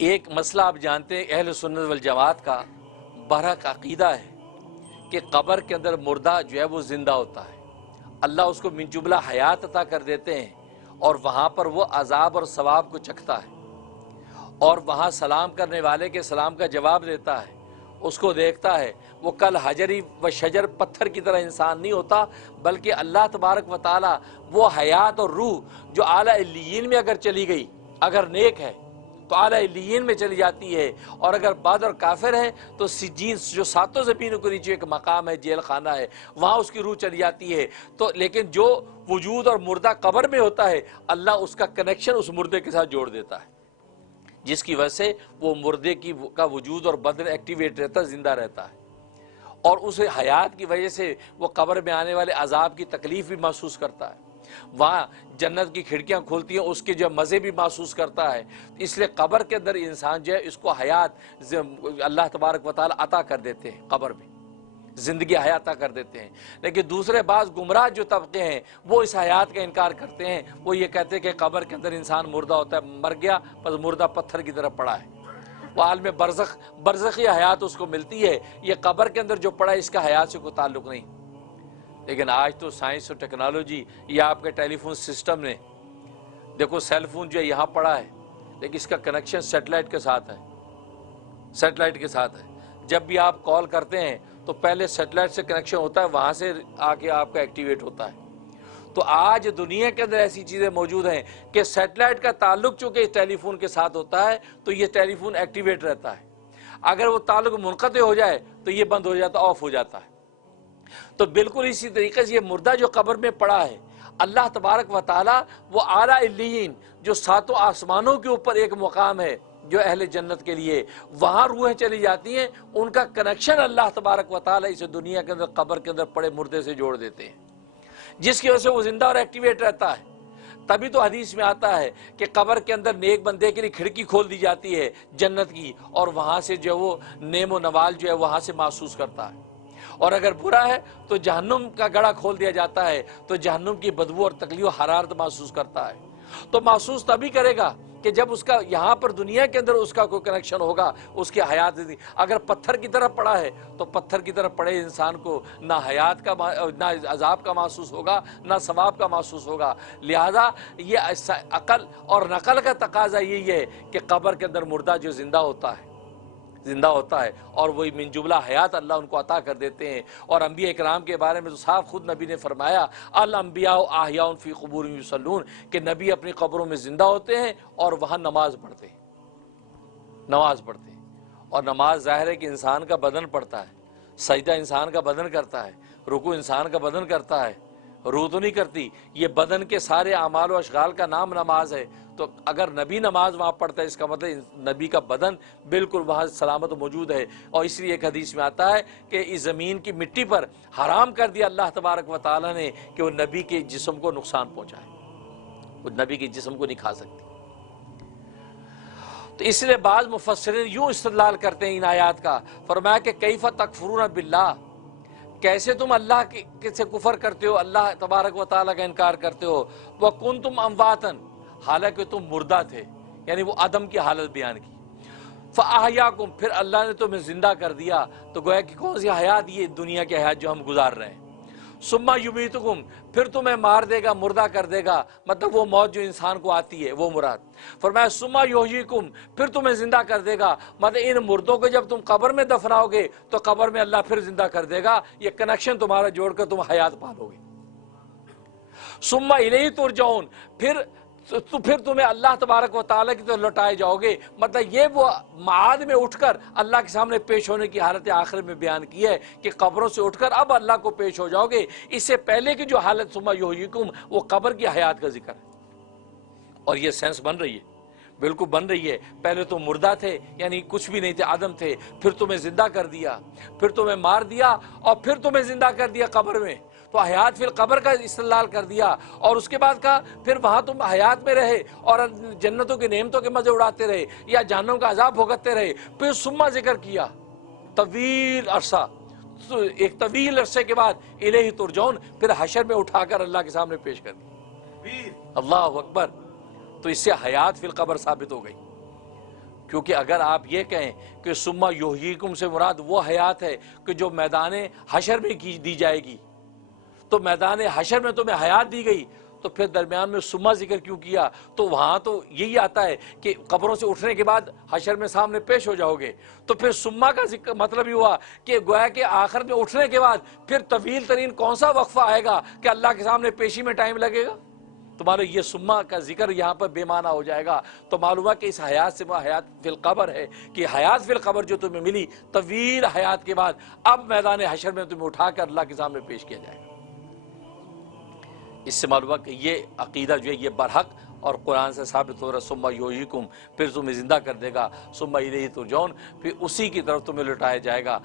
ایک مسئلہ آپ جانتے ہیں اہل سنت والجماعت کا برحق عقیدہ ہے کہ قبر کے اندر مردہ جو ہے وہ زندہ ہوتا ہے، اللہ اس کو من جملہ حیات عطا کر دیتے ہیں اور وہاں پر وہ عذاب اور ثواب کو چکھتا ہے اور وہاں سلام کرنے والے کے سلام کا جواب دیتا ہے، اس کو دیکھتا ہے۔ وہ کل حجری و شجر پتھر کی طرح انسان نہیں ہوتا، بلکہ اللہ تبارک و تعالی وہ حیات اور روح جو اعلیٰ علیین میں اگر چلی گئی، اگر نیک ہے تو اعلیٰ علیین میں چلی جاتی ہے، اور اگر بد اور کافر ہے تو سجین جو ساتوں زمینوں کے نیچے ایک مقام ہے، جیل خانہ ہے، وہاں اس کی روح چلی جاتی ہے۔ تو لیکن جو وجود اور مردہ قبر میں ہوتا ہے، اللہ اس کا کنیکشن اس مردے کے ساتھ جوڑ دیتا ہے، جس کی وجہ سے وہ مردے کا وجود اور بدن ایکٹیویٹ رہتا ہے، زندہ رہتا ہے، اور اس حیات کی وجہ سے وہ قبر میں آنے والے عذاب کی تکلیف بھی محسوس کرتا ہے، وہاں جنت کی کھڑکیاں کھولتی ہیں، اس کے جو مزے بھی محسوس کرتا ہے۔ اس لیے قبر کے اندر انسان جو ہے اس کو حیات اللہ تبارک و تعالی عطا کر دیتے ہیں، قبر میں زندگی حیات عطا کر دیتے ہیں۔ لیکن دوسرے بعض گمراہ جو طبقے ہیں وہ اس حیات کا انکار کرتے ہیں، وہ یہ کہتے ہیں کہ قبر کے اندر انسان مردہ ہوتا ہے، مر گیا بس مردہ پتھر کی طرف پڑا ہے، وہ عالم برزخی حیات اس کو ملتی ہے، یہ قبر کے اندر جو پڑا ہے اس کا حیات سے کوئی تعلق نہیں۔ لیکن آج تو سائنس اور ٹیکنالوجی یا آپ کے ٹیلی فون سسٹم نے دیکھو، سیل فون جو ہے یہاں پڑا ہے لیکن اس کا کنیکشن سیٹلائٹ کے ساتھ ہے، سیٹلائٹ کے ساتھ ہے۔ جب بھی آپ کال کرتے ہیں تو پہلے سیٹلائٹ سے کنیکشن ہوتا ہے، وہاں سے آ کے آپ کا ایکٹیویٹ ہوتا ہے۔ تو آج دنیا کے اندر ایسی چیزیں موجود ہیں کہ سیٹلائٹ کا تعلق چونکہ ٹیلی فون کے ساتھ ہوتا ہے تو یہ ٹیلی فون ایکٹیویٹ رہتا ہے، اگر وہ تعلق منقطع ہو جائے تو یہ بند ہو جاتا، آف ہو جاتا ہے۔ تو بالکل اسی طریقے سے یہ مردہ جو قبر میں پڑا ہے، اللہ تبارک و تعالی وہ اعلیٰ علیین جو ساتوں آسمانوں کے اوپر ایک مقام ہے جو اہل جنت کے لیے، وہاں روحیں چلی جاتی ہیں، ان کا کنیکشن اللہ تبارک و تعالی اسے دنیا کے اندر قبر کے اندر پڑے مردے سے جوڑ دیتے ہیں، جس کی وجہ سے وہ زندہ اور ایکٹیویٹ رہتا ہے۔ تبھی تو حدیث میں آتا ہے کہ قبر کے اندر نیک بندے کے لیے کھڑکی کھول دی جاتی ہے جنت کی، اور وہاں سے جو وہ نعم و نوال جو ہے وہاں سے محسوس کرتا ہے، اور اگر برا ہے تو جہنم کا گڑھا کھول دیا جاتا ہے تو جہنم کی بدبو اور تکلیف و حرارت محسوس کرتا ہے۔ تو محسوس تبھی کرے گا کہ جب اس کا یہاں پر دنیا کے اندر اس کا کوئی کنیکشن ہوگا، اس کی حیات۔ اگر پتھر کی طرف پڑا ہے تو پتھر کی طرف پڑے انسان کو نہ حیات کا نہ عذاب کا محسوس ہوگا، نہ ثواب کا محسوس ہوگا۔ لہذا یہ عقل اور نقل کا تقاضا یہی ہے کہ قبر کے اندر مردہ جو زندہ ہوتا ہے اور وہی من جملہ حیات اللہ ان کو عطا کر دیتے ہیں۔ اور انبیاء کرام کے بارے میں تو صاف خود نبی نے فرمایا الانبیاء احیاء فی قبورہم یصلون، کہ نبی اپنی قبروں میں زندہ ہوتے ہیں اور وہاں نماز پڑھتے ہیں، اور نماز ظاہر ہے کہ انسان کا بدن پڑھتا ہے، سجدہ انسان کا بدن کرتا ہے، رکوع انسان کا بدن کرتا ہے، روح تو نہیں کرتی۔ یہ بدن کے سارے اعمال و اشغال کا نام نماز ہے۔ تو اگر نبی نماز وہاں پڑھتا ہے اس کا مطلب نبی کا بدن بالکل وہاں سلامت و موجود ہے۔ اور اس لیے ایک حدیث میں آتا ہے کہ اس زمین کی مٹی پر حرام کر دیا اللہ تبارک و تعالی نے کہ وہ نبی کے جسم کو نقصان پہنچائے، وہ نبی کے جسم کو نہیں کھا سکتی۔ تو اس لیے بعض مفسرین یوں استدلال کرتے ہیں ان آیات کا، فرمایا کہ کیف تکفرون باللہ، کیسے تم اللہ سے کفر کرتے ہو، اللہ تبارک و تعالیٰ کا انکار کرتے ہو، وَكُنْتُمْ أَمْوَاتًا، حالانکہ تم مردہ تھے، یعنی وہ عدم کی حالت بیان کی، فَأَحْيَاكُمْ، پھر اللہ نے تمہیں زندہ کر دیا۔ تو گویا کہ کون سی حیات؟ یہ دنیا کی حیات جو ہم گزار رہے ہیں۔ ثُمَّ يُمِيتُكُمْ، پھر تمہیں مار دے گا، مردہ کر دے گا، مطلب وہ موت جو انسان کو آتی ہے وہ مراد۔ فرمایا ثُمَّ يُحْيِيكُمْ، پھر تمہیں زندہ کر دے گا، مطلب ان مردوں کو جب تم قبر میں دفناؤ گے تو قبر میں اللہ پھر زندہ کر دے گا، یہ کنیکشن تمہارا جوڑ کر تم حیات پالو گے۔ ثُمَّ إِلَيْهِ تُرْجَعُونَ، پھر تمہیں اللہ تبارک و تعالیٰ کی طرف لوٹائے جاؤ گے، مطلب یہ وہ معاد میں اٹھ کر اللہ کے سامنے پیش ہونے کی حالت آخر میں بیان کی ہے کہ قبروں سے اٹھ کر اب اللہ کو پیش ہو جاؤ گے۔ اس سے پہلے کی جو حالت ثم یحییکم، وہ قبر کی حیات کا ذکر ہے، اور یہ سینس بن رہی ہے، بالکل بن رہی ہے۔ پہلے تو مردہ تھے، یعنی کچھ بھی نہیں تھے، عدم تھے، پھر تمہیں زندہ کر دیا، پھر تمہیں مار دیا، اور پھر تمہیں زندہ کر دیا قبر میں، تو حیات فی القبر کا استدلال کر دیا۔ اور اس کے بعد کہا پھر وہاں تم حیات میں رہے اور جنتوں کی نعمتوں کے مزے اڑاتے رہے یا جہنم کا عذاب بھگتتے رہے۔ پھر ثم ذکر کیا طویل عرصہ، ایک طویل عرصے کے بعد الیہ ترجعون، پھر حشر میں اٹھا کر اللہ کے سامنے پیش کر دیا۔ اللہ اکبر! تو اس سے حیات فی القبر ثابت ہو گئی۔ کیونکہ اگر آپ یہ کہیں کہ سما یحییکم سے مراد وہ حیات ہے کہ جو میدان حشر میں دی جائے گی، تو میدان حشر میں تمہیں حیات دی گئی، تو پھر درمیان میں سما ذکر کیوں کیا؟ تو وہاں تو یہی آتا ہے کہ قبروں سے اٹھنے کے بعد حشر میں سامنے پیش ہو جاؤ گے، تو پھر سما کا ذکر مطلب ہی ہوا کہ گویا کہ آخر میں اٹھنے کے بعد پھر طویل ترین کون سا وقفہ آئے گا کہ اللہ کے سامنے پیشی میں ٹائم لگے گا؟ تو معلوم یہ سما کا ذکر یہاں پر بے معنی ہو جائے گا۔ تو معلوم ہے کہ اس حیات سے وہ حیات فی القبر ہے، کہ حیات فی القبر جو تمہیں ملی طویل حیات کے بعد، اب میدان حشر میں تمہیں اٹھا کر اللہ کے سامنے پیش کیا جائے گا۔ اس سے معلوم ہے کہ یہ عقیدہ جو ہے یہ برحق اور قرآن سے ثابت ہو رہا ہے، ثم یحییکم، پھر تمہیں زندہ کر دے گا، ثم الیہ ترجعون، پھر اسی کی طرف تمہیں لٹایا جائے گا۔